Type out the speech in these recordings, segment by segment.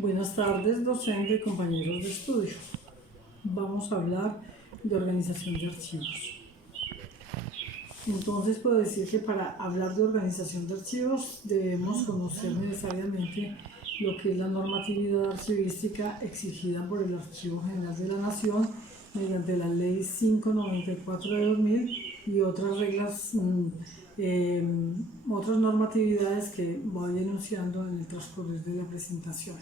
Buenas tardes, docente y compañeros de estudio. Vamos a hablar de organización de archivos. Entonces puedo decir que para hablar de organización de archivos debemos conocer necesariamente lo que es la normatividad archivística exigida por el Archivo General de la Nación mediante la Ley 594 de 2000 y otras reglas, otras normatividades que voy enunciando en el transcurrir de la presentación.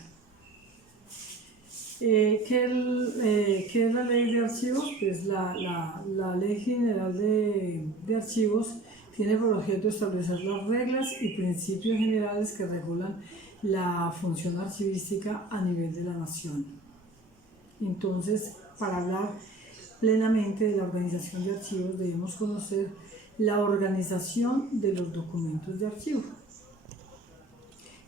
¿Qué es la ley de archivos? Pues la Ley General de Archivos tiene por objeto establecer las reglas y principios generales que regulan la función archivística a nivel de la nación. Entonces, para hablar plenamente de la organización de archivos debemos conocer la organización de los documentos de archivo.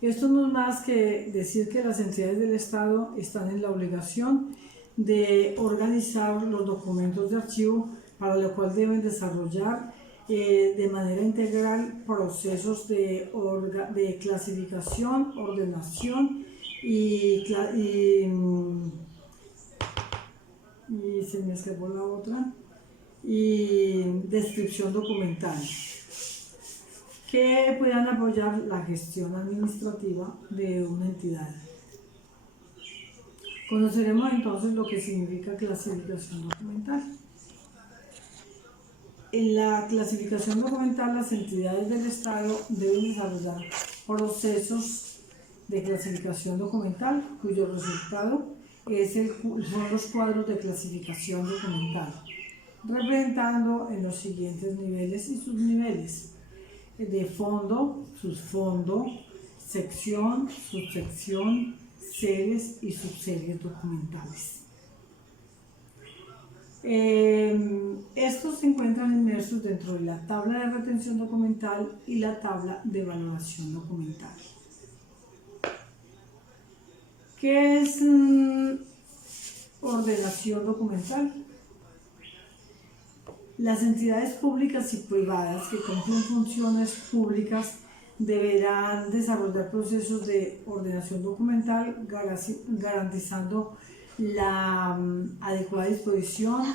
Esto no es más que decir que las entidades del Estado están en la obligación de organizar los documentos de archivo, para lo cual deben desarrollar de manera integral procesos de clasificación, ordenación y se me escapó la otra, y descripción documental, que puedan apoyar la gestión administrativa de una entidad. Conoceremos entonces lo que significa clasificación documental. En la clasificación documental, las entidades del Estado deben desarrollar procesos de clasificación documental, cuyo resultado son los cuadros de clasificación documental, representando en los siguientes niveles y subniveles: de fondo, subfondo, sección, subsección, series y subseries documentales. Estos se encuentran inmersos dentro de la tabla de retención documental y la tabla de valoración documental. ¿Qué es ordenación documental? Las entidades públicas y privadas que cumplen funciones públicas deberán desarrollar procesos de ordenación documental garantizando la adecuada disposición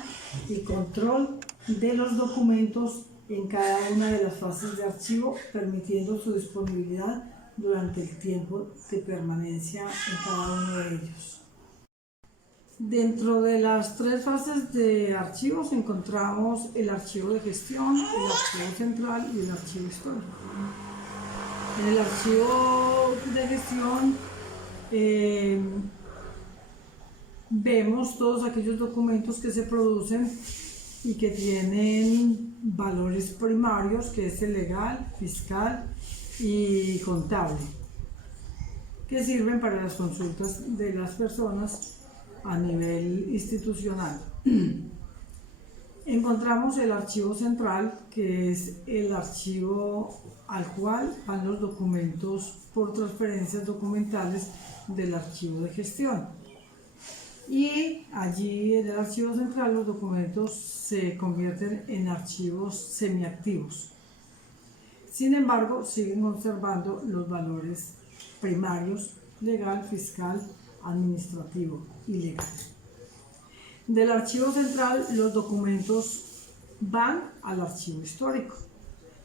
y control de los documentos en cada una de las fases de archivo, permitiendo su disponibilidad durante el tiempo de permanencia en cada uno de ellos. Dentro de las tres fases de archivos encontramos el archivo de gestión, el archivo central y el archivo histórico. En el archivo de gestión vemos todos aquellos documentos que se producen y que tienen valores primarios, que es el legal, fiscal y contable, que sirven para las consultas de las personas a nivel institucional. Encontramos el archivo central, que es el archivo al cual van los documentos por transferencias documentales del archivo de gestión. Y allí en el archivo central los documentos se convierten en archivos semiactivos. Sin embargo, siguen conservando los valores primarios: legal, fiscal, administrativo y legal. Del archivo central los documentos van al archivo histórico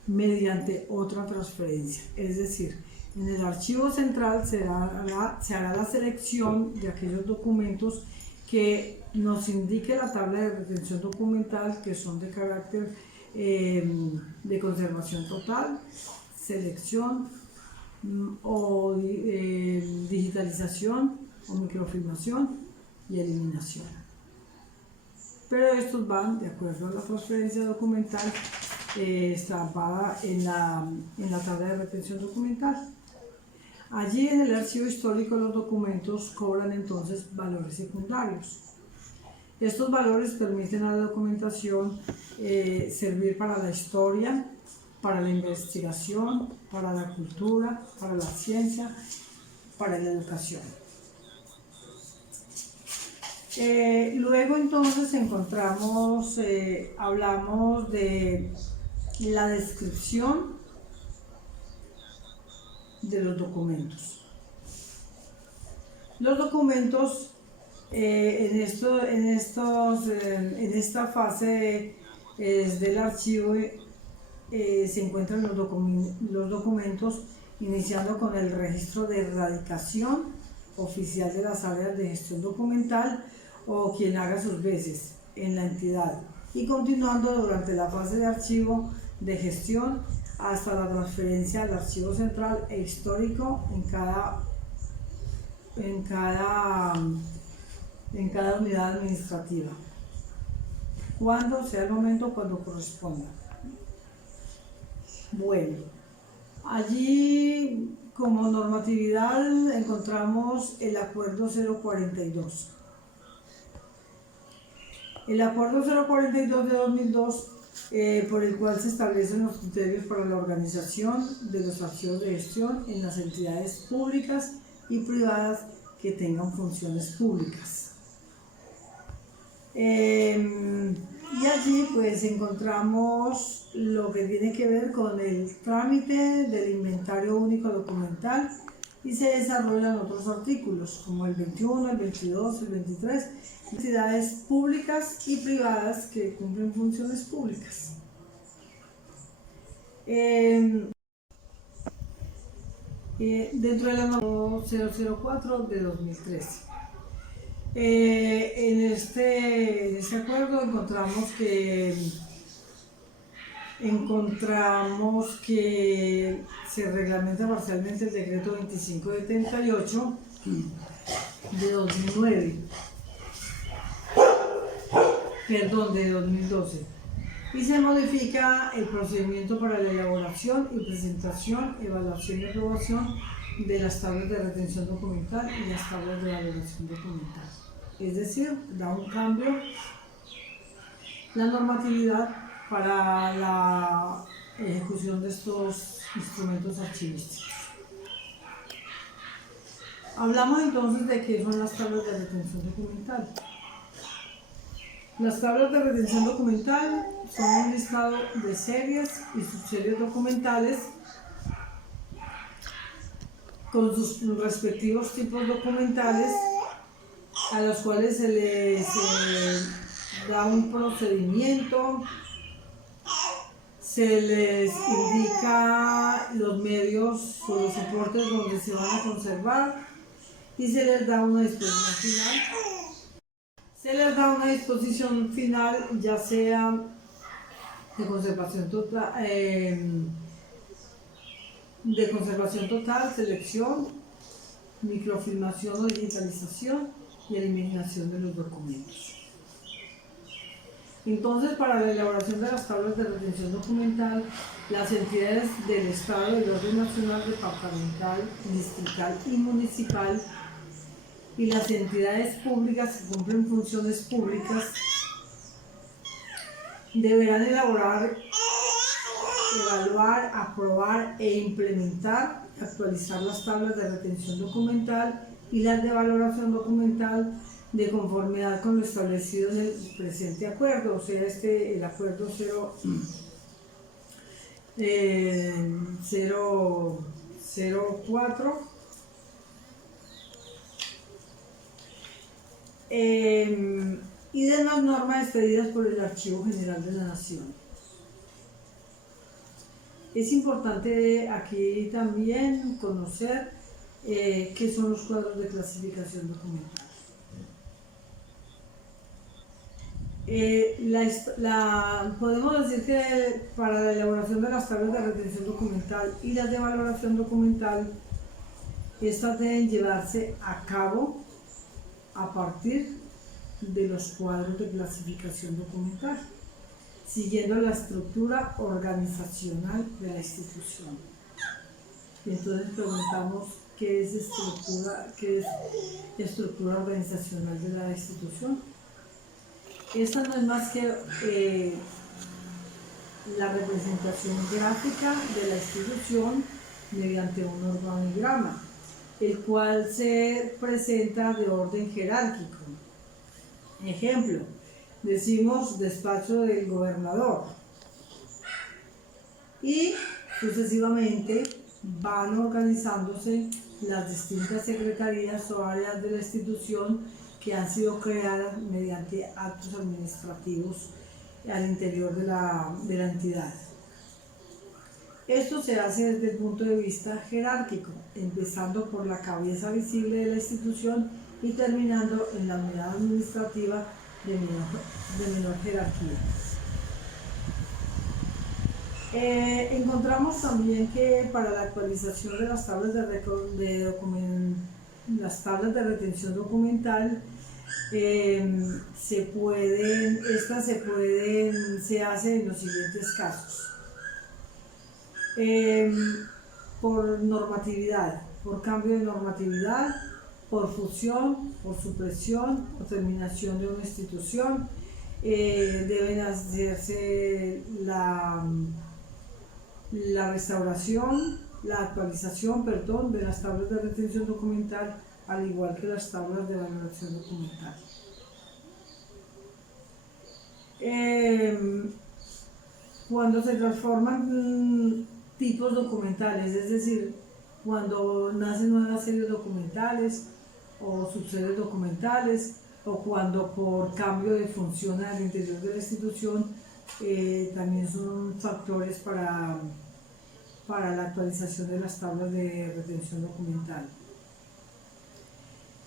mediante otra transferencia, es decir, en el archivo central se hará la selección de aquellos documentos que nos indique la tabla de retención documental, que son de carácter de conservación total, selección o digitalización o microfilmación y eliminación. Pero estos van de acuerdo a la transferencia documental estampada en la tabla de retención documental. Allí en el archivo histórico los documentos cobran entonces valores secundarios. Estos valores permiten a la documentación servir para la historia, para la investigación, para la cultura, para la ciencia, para la educación. Luego entonces hablamos de la descripción de los documentos. Los documentos en esta fase del archivo se encuentran los documentos, iniciando con el registro de erradicación oficial de las áreas de gestión documental o quien haga sus veces en la entidad, y continuando durante la fase de archivo de gestión hasta la transferencia al archivo central e histórico en cada unidad administrativa, cuando sea el momento, cuando corresponda. Bueno, allí como normatividad encontramos el Acuerdo 042. El Acuerdo 042 de 2002, por el cual se establecen los criterios para la organización de los archivos de gestión en las entidades públicas y privadas que tengan funciones públicas. Y allí pues encontramos lo que tiene que ver con el trámite del inventario único documental, y se desarrollan otros artículos como el 21, el 22, el 23, entidades públicas y privadas que cumplen funciones públicas. Dentro de la norma 004 de 2013. En este acuerdo encontramos que se reglamenta parcialmente el decreto 2578 de 2009, perdón, de 2012, y se modifica el procedimiento para la elaboración y presentación, evaluación y aprobación de las tablas de retención documental y las tablas de valoración documental. Es decir, da un cambio la normatividad para la ejecución de estos instrumentos archivísticos. Hablamos entonces de qué son las tablas de retención documental. Las tablas de retención documental son un listado de series y subseries documentales con sus respectivos tipos documentales, a los cuales se les da un procedimiento, se les indica los medios o los soportes donde se van a conservar, y se les da una disposición final. Se les da una disposición final, ya sea de conservación total, selección, microfilmación o digitalización y eliminación de los documentos. Entonces, para la elaboración de las tablas de retención documental, las entidades del Estado, del orden nacional, departamental, distrital y municipal, y las entidades públicas que cumplen funciones públicas deberán elaborar, evaluar, aprobar e implementar, actualizar las tablas de retención documental y las de valoración documental de conformidad con lo establecido en el presente acuerdo, o sea, el acuerdo 004, y de las normas expedidas por el Archivo General de la Nación. Es importante aquí también conocer qué son los cuadros de clasificación documental. Podemos decir que para la elaboración de las tablas de retención documental y las de valoración documental, estas deben llevarse a cabo a partir de los cuadros de clasificación documental, siguiendo la estructura organizacional de la institución. Y entonces preguntamos qué es estructura organizacional de la institución. Esta no es más que la representación gráfica de la institución mediante un organigrama, el cual se presenta de orden jerárquico. Ejemplo, decimos despacho del gobernador, y sucesivamente van organizándose las distintas secretarías o áreas de la institución que han sido creadas mediante actos administrativos al interior de la entidad. Esto se hace desde el punto de vista jerárquico, empezando por la cabeza visible de la institución y terminando en la unidad administrativa de menor jerarquía. Encontramos también que para la actualización de las tablas de retención documental se hace en los siguientes casos. Por normatividad, por cambio de normatividad, por fusión, por supresión, por terminación de una institución, deben hacerse la restauración, la actualización, perdón, de las tablas de retención documental, al igual que las tablas de valoración documental. Cuando se transforman tipos documentales, es decir, cuando nacen nuevas series documentales o subseries documentales, o cuando por cambio de función al interior de la institución, también son factores para la actualización de las tablas de retención documental.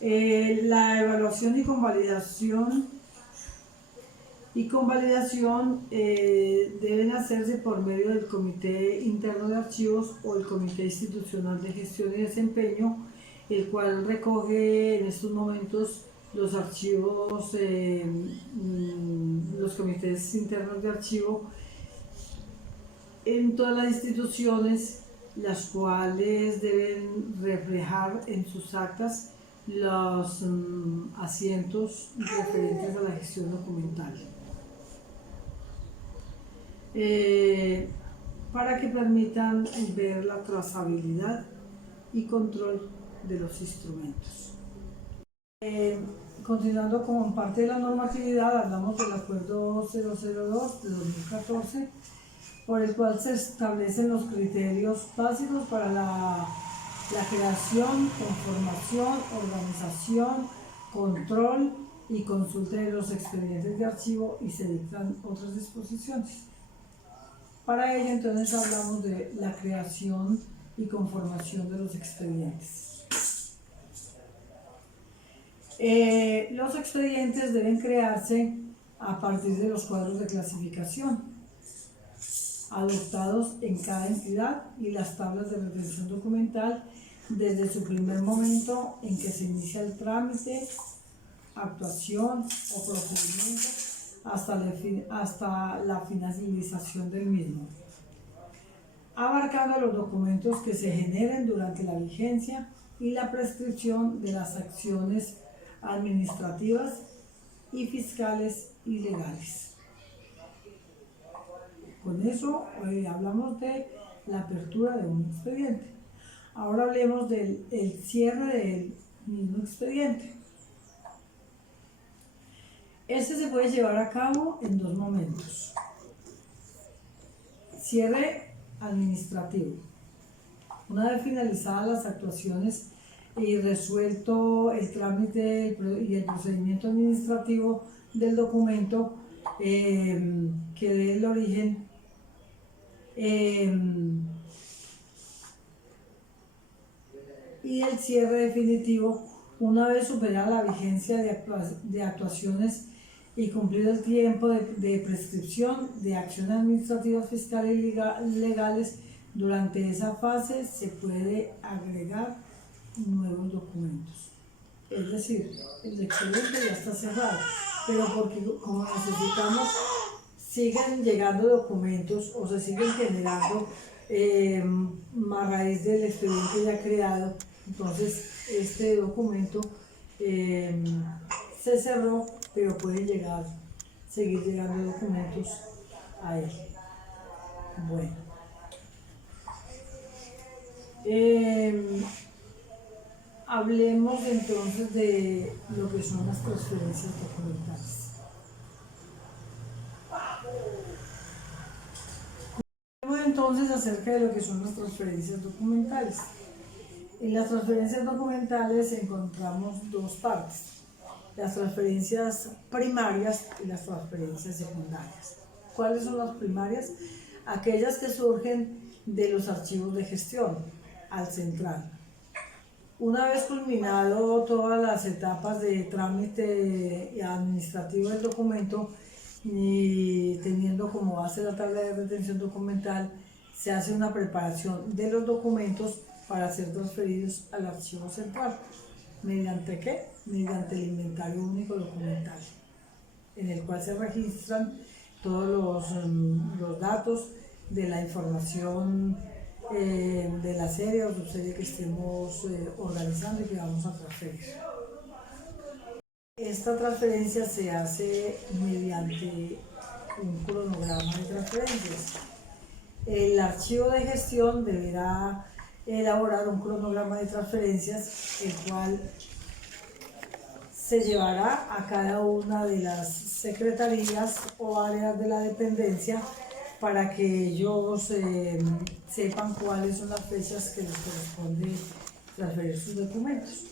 La evaluación y convalidación deben hacerse por medio del Comité Interno de Archivos o el Comité Institucional de Gestión y Desempeño, el cual recoge en estos momentos los archivos, los comités internos de archivo en todas las instituciones, las cuales deben reflejar en sus actas los asientos referentes a la gestión documental, para que permitan ver la trazabilidad y control de los instrumentos. Continuando con parte de la normatividad, hablamos del Acuerdo 002 de 2014, por el cual se establecen los criterios básicos para la creación, conformación, organización, control y consulta de los expedientes de archivo, y se dictan otras disposiciones. Para ello, entonces, hablamos de la creación y conformación de los expedientes. Los expedientes deben crearse a partir de los cuadros de clasificación adoptados en cada entidad y las tablas de retención documental desde su primer momento en que se inicia el trámite, actuación o procedimiento hasta la finalización del mismo, abarcando los documentos que se generen durante la vigencia y la prescripción de las acciones administrativas y fiscales y legales. Con eso hablamos de la apertura de un expediente. Ahora hablemos del cierre del mismo expediente. Este se puede llevar a cabo en dos momentos. Cierre administrativo. Una vez finalizadas las actuaciones y resuelto el trámite y el procedimiento administrativo del documento que dé el origen y el cierre definitivo, una vez superada la vigencia de actuaciones y cumplido el tiempo de prescripción de acciones administrativas, fiscales y legales. Durante esa fase se puede agregar nuevos documentos. Es decir, el expediente ya está cerrado, pero porque como necesitamos, siguen llegando documentos o se siguen generando a raíz del expediente ya creado. Entonces este documento se cerró, pero pueden seguir llegando documentos a él. Bueno, hablemos entonces de lo que son las transferencias documentales. Hablemos entonces acerca de lo que son las transferencias documentales. En las transferencias documentales encontramos dos partes: las transferencias primarias y las transferencias secundarias. ¿Cuáles son las primarias? Aquellas que surgen de los archivos de gestión al central. Una vez culminado todas las etapas de trámite administrativo del documento y teniendo como base la tabla de retención documental, se hace una preparación de los documentos para ser transferidos al archivo central. ¿Mediante qué? Mediante el inventario único documental, en el cual se registran todos los datos de la información de la serie o subserie que estemos organizando y que vamos a transferir. Esta transferencia se hace mediante un cronograma de transferencias. El archivo de gestión deberá elaborar un cronograma de transferencias, el cual se llevará a cada una de las secretarías o áreas de la dependencia para que ellos sepan cuáles son las fechas que les corresponde transferir sus documentos.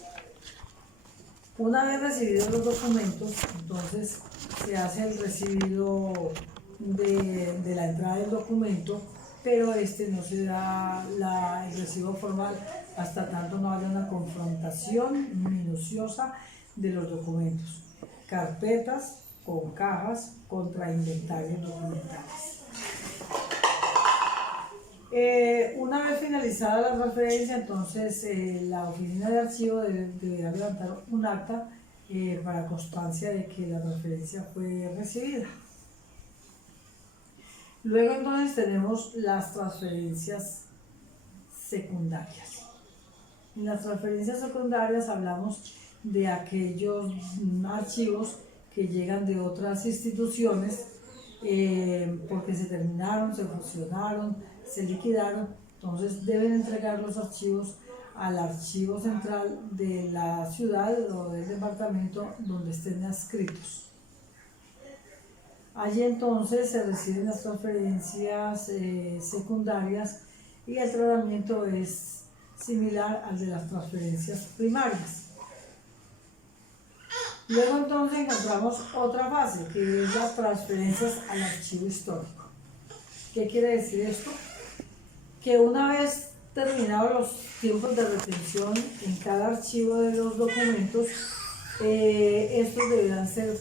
Una vez recibidos los documentos, entonces se hace el recibido de la entrada del documento, pero no se da el recibo formal hasta tanto no haya una confrontación minuciosa de los documentos, carpetas con cajas contra inventarios documentales. Una vez finalizada la transferencia, entonces la oficina de archivo deberá levantar un acta para constancia de que la transferencia fue recibida. Luego entonces tenemos las transferencias secundarias. En las transferencias secundarias hablamos de aquellos archivos que llegan de otras instituciones porque se terminaron, se fusionaron, se liquidaron, entonces deben entregar los archivos al archivo central de la ciudad o del departamento donde estén adscritos. Allí entonces se reciben las transferencias secundarias y el tratamiento es similar al de las transferencias primarias. Luego entonces encontramos otra fase, que es las transferencias al archivo histórico. ¿Qué quiere decir esto? Que una vez terminados los tiempos de retención en cada archivo de los documentos, estos deberán ser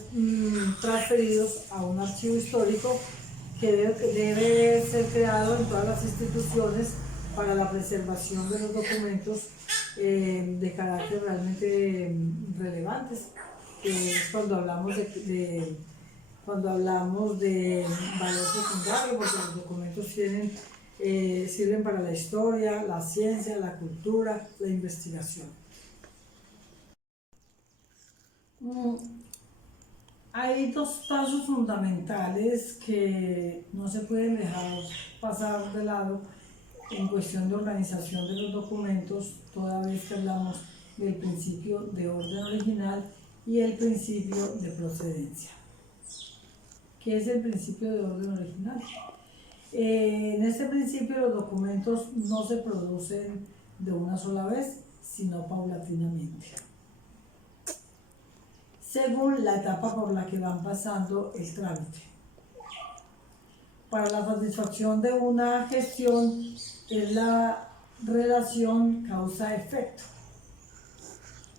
transferidos a un archivo histórico que debe ser creado en todas las instituciones para la preservación de los documentos de carácter realmente relevantes, que es cuando hablamos de valor secundario, porque los documentos sirven para la historia, la ciencia, la cultura, la investigación. Hay dos pasos fundamentales que no se pueden dejar pasar de lado en cuestión de organización de los documentos, toda vez que hablamos del principio de orden original y el principio de procedencia. ¿Qué es el principio de orden original? En este principio los documentos no se producen de una sola vez, sino paulatinamente, según la etapa por la que van pasando el trámite. Para la satisfacción de una gestión es la relación causa-efecto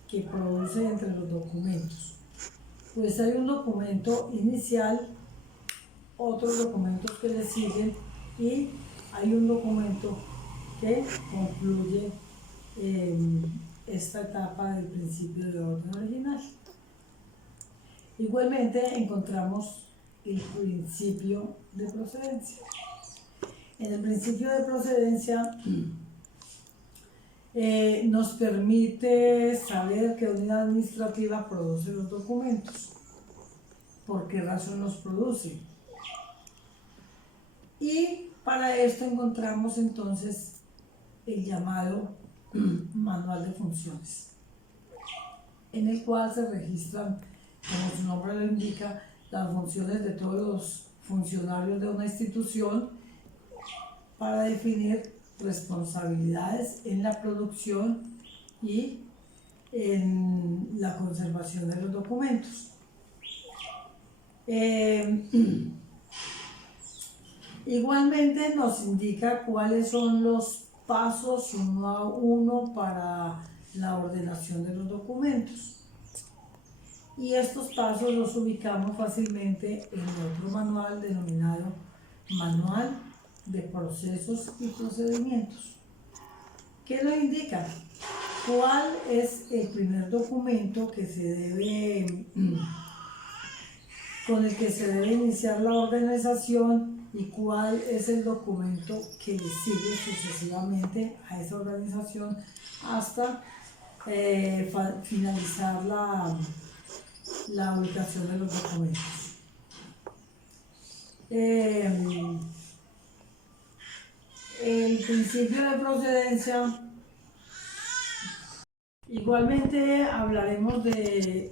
que produce entre los documentos. Pues hay un documento inicial, otros documentos que le siguen y hay un documento que concluye esta etapa del principio de orden original. Igualmente encontramos el principio de procedencia. En el principio de procedencia nos permite saber qué unidad administrativa produce los documentos, por qué razón los produce. Y para esto encontramos entonces el llamado manual de funciones, en el cual se registran, como su nombre lo indica, las funciones de todos los funcionarios de una institución para definir responsabilidades en la producción y en la conservación de los documentos. Igualmente nos indica cuáles son los pasos uno a uno para la ordenación de los documentos. Y estos pasos los ubicamos fácilmente en otro manual denominado Manual de Procesos y Procedimientos. ¿Qué nos indica? ¿Cuál es el primer documento que con el que se debe iniciar la organización y cuál es el documento que le sigue sucesivamente a esa organización hasta finalizar la ubicación de los documentos? El principio de procedencia. Igualmente hablaremos de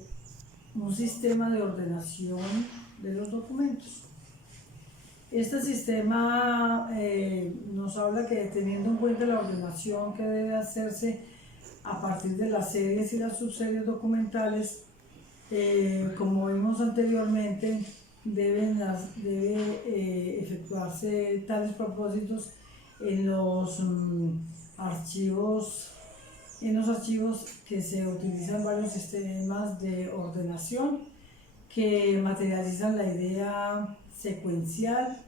un sistema de ordenación de los documentos. Este sistema nos habla que teniendo en cuenta la ordenación que debe hacerse a partir de las series y las subseries documentales, como vimos anteriormente, debe efectuarse tales propósitos en los archivos que se utilizan varios sistemas de ordenación que materializan la idea secuencial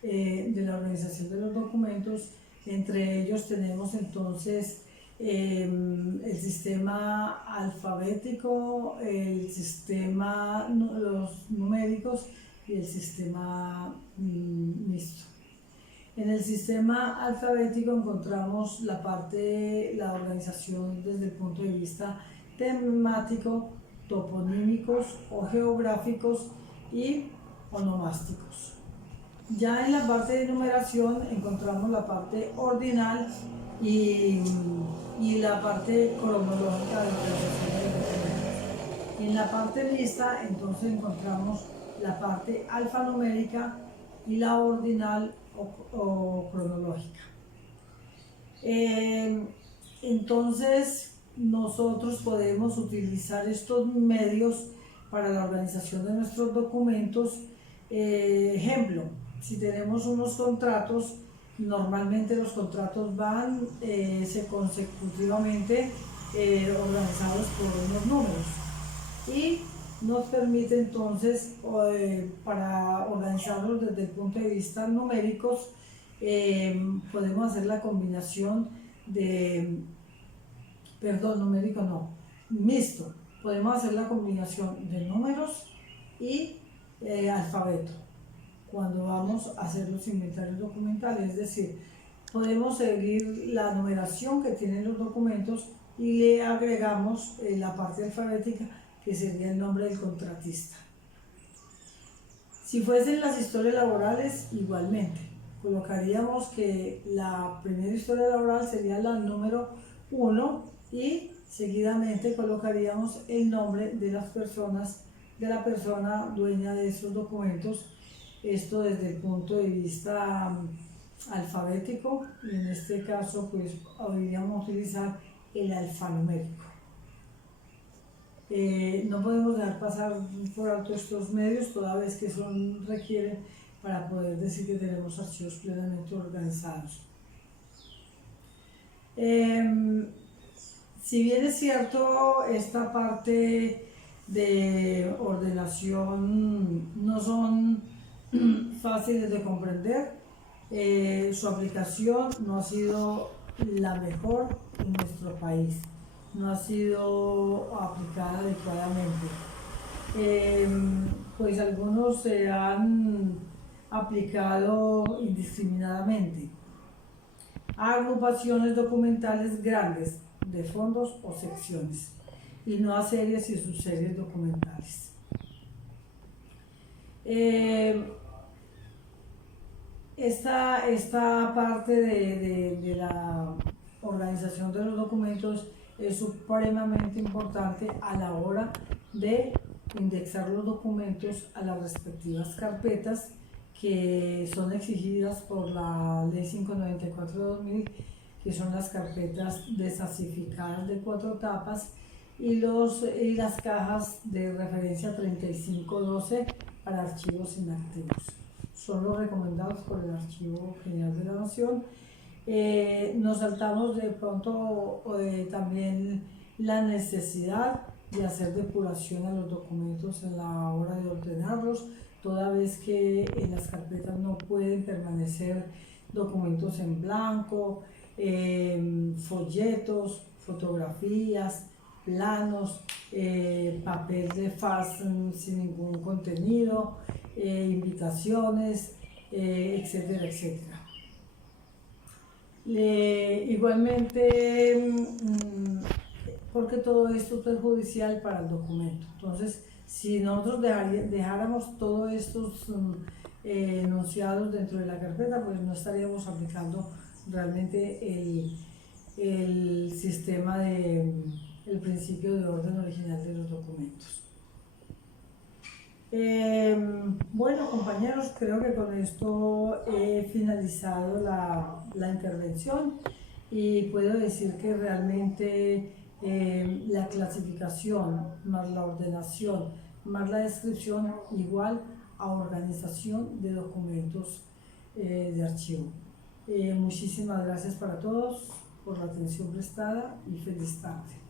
de la organización de los documentos. Entre ellos tenemos entonces el sistema alfabético, el sistema, los numéricos y el sistema mixto. En el sistema alfabético encontramos la organización desde el punto de vista temático, toponímicos o geográficos y onomásticos. Ya en la parte de numeración encontramos la parte ordinal y la parte cronológica de la organización de los documentos. En la parte lista entonces encontramos la parte alfanumérica y la ordinal o cronológica. Entonces nosotros podemos utilizar estos medios para la organización de nuestros documentos. Ejemplo, si tenemos unos contratos, normalmente los contratos van consecutivamente organizados por unos números y nos permite entonces, para organizarlos desde el punto de vista numéricos, podemos hacer la combinación mixto. Podemos hacer la combinación de números y alfabeto cuando vamos a hacer los inventarios documentales, es decir, podemos seguir la numeración que tienen los documentos y le agregamos la parte alfabética, que sería el nombre del contratista. Si fuesen las historias laborales, igualmente, colocaríamos que la primera historia laboral sería la número 1 y seguidamente colocaríamos el nombre de la persona dueña de esos documentos, esto desde el punto de vista alfabético, y en este caso pues podríamos utilizar el alfanumérico. No podemos dejar pasar por alto estos medios, toda vez que requieren para poder decir que tenemos archivos plenamente organizados. Si bien es cierto, esta parte de ordenación no son fáciles de comprender, su aplicación no ha sido la mejor en nuestro país, no ha sido aplicada adecuadamente. Pues algunos se han aplicado indiscriminadamente a agrupaciones documentales grandes de fondos o secciones y no a series y subseries documentales. Esta parte de la organización de los documentos es supremamente importante a la hora de indexar los documentos a las respectivas carpetas que son exigidas por la Ley 594 de 2000 que son las carpetas desasificadas de 4 tapas y las cajas de referencia 3512 para archivos inactivos. Son los recomendados por el Archivo General de la Nación. Nos saltamos de pronto también la necesidad de hacer depuración a los documentos en la hora de ordenarlos, toda vez que en las carpetas no pueden permanecer documentos en blanco, folletos, fotografías, planos, papel de faz sin ningún contenido, invitaciones, etcétera, etcétera. Igualmente, porque todo esto es perjudicial para el documento. Entonces, si nosotros dejáramos todos estos enunciados dentro de la carpeta, pues no estaríamos aplicando realmente el sistema el principio de orden original de los documentos. Bueno, compañeros, creo que con esto he finalizado la intervención y puedo decir que realmente la clasificación más la ordenación más la descripción igual a organización de documentos de archivo. Muchísimas gracias para todos por la atención prestada y feliz tarde.